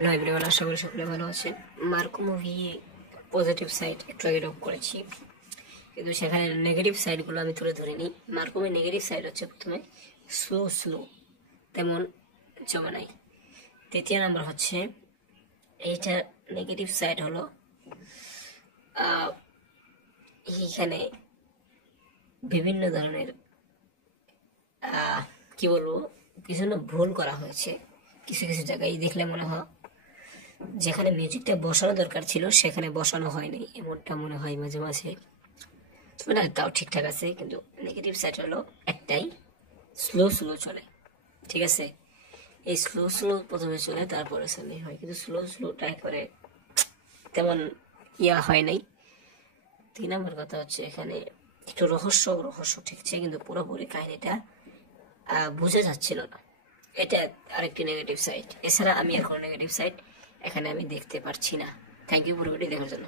Hello everyone, আশা করি সকলে ভালো আছেন। মার্কো মুভি পজিটিভ সাইড একটু আগে ড্রপ করেছি, কিন্তু সেখানে নেগেটিভ সাইডগুলো আমি তুলে ধরিনি। মার্কো মুভির নেগেটিভ সাইড হচ্ছে প্রথমে স্লো তেমন জমা নাই। তৃতীয় নাম্বার হচ্ছে এইটার নেগেটিভ সাইড হলো এইখানে বিভিন্ন ধরনের কি বলবো, কিছু না ভুল করা হয়েছে। কিছু কিছু জায়গায় দেখলে মনে হয় যেখানে মিউজিকটা বসানো দরকার ছিল সেখানে বসানো হয়নি, এমনটা মনে হয় মাঝে মাঝে। তবে না, তাও ঠিকঠাক আছে, কিন্তু নেগেটিভ সাইড হলো একটাই, স্লো চলে। ঠিক আছে, এই স্লো প্রথমে চলে তারপরে সামনে হয়, কিন্তু স্লোটা করে তেমন হয় নাই। 3 নম্বর কথা হচ্ছে এখানে একটু রহস্য ঠিকছে, কিন্তু পুরোপুরি কাহিনীটা বোঝা যাচ্ছিল না। এটা আরেকটি নেগেটিভ সাইড। এছাড়া আমি আর কোনো নেগেটিভ সাইড এখানে আমি দেখতে পারছি না। থ্যাংক ইউ পুরোপুরি দেখার জন্য।